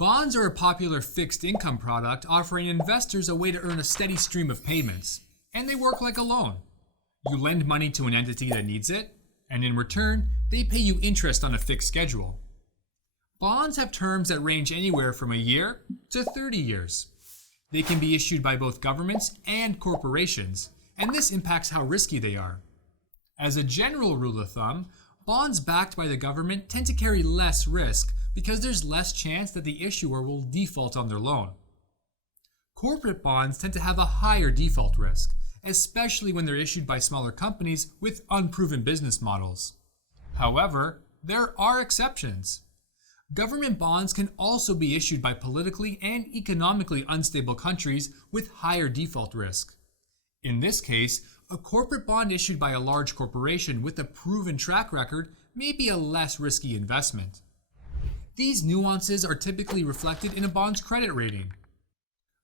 Bonds are a popular fixed income product offering investors a way to earn a steady stream of payments, and they work like a loan. You lend money to an entity that needs it, and in return, they pay you interest on a fixed schedule. Bonds have terms that range anywhere from a year to 30 years. They can be issued by both governments and corporations, and this impacts how risky they are. As a general rule of thumb, bonds backed by the government tend to carry less risk because there's less chance that the issuer will default on their loan. Corporate bonds tend to have a higher default risk, especially when they're issued by smaller companies with unproven business models. However, there are exceptions. Government bonds can also be issued by politically and economically unstable countries with higher default risk. In this case, a corporate bond issued by a large corporation with a proven track record may be a less risky investment. These nuances are typically reflected in a bond's credit rating.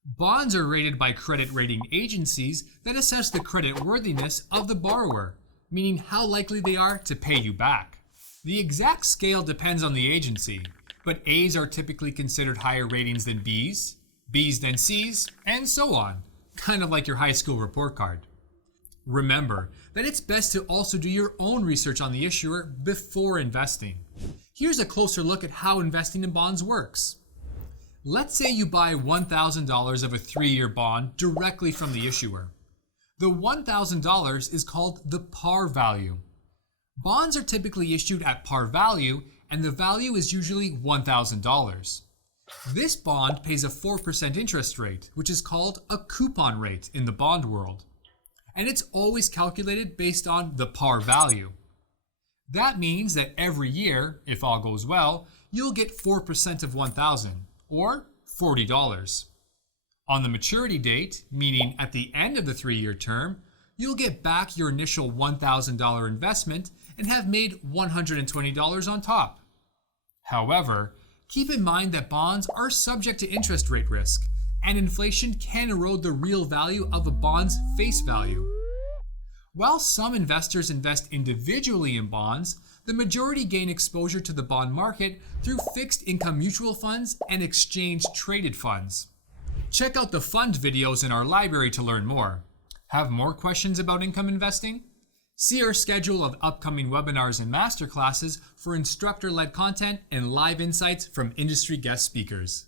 Bonds are rated by credit rating agencies that assess the creditworthiness of the borrower, meaning how likely they are to pay you back. The exact scale depends on the agency, but A's are typically considered higher ratings than B's, B's than C's, and so on, kind of like your high school report card. Remember that it's best to also do your own research on the issuer before investing. Here's a closer look at how investing in bonds works. Let's say you buy $1,000 of a 3-year bond directly from the issuer. The $1,000 is called the par value. Bonds are typically issued at par value, and the value is usually $1,000. This bond pays a 4% interest rate, which is called a coupon rate in the bond world. And it's always calculated based on the par value. That means that every year, if all goes well, you'll get 4% of $1,000, or $40. On the maturity date, meaning at the end of the 3-year term, you'll get back your initial $1,000 investment and have made $120 on top. However, keep in mind that bonds are subject to interest rate risk, and inflation can erode the real value of a bond's face value. While some investors invest individually in bonds, the majority gain exposure to the bond market through fixed income mutual funds and exchange-traded funds. Check out the fund videos in our library to learn more. Have more questions about income investing? See our schedule of upcoming webinars and masterclasses for instructor-led content and live insights from industry guest speakers.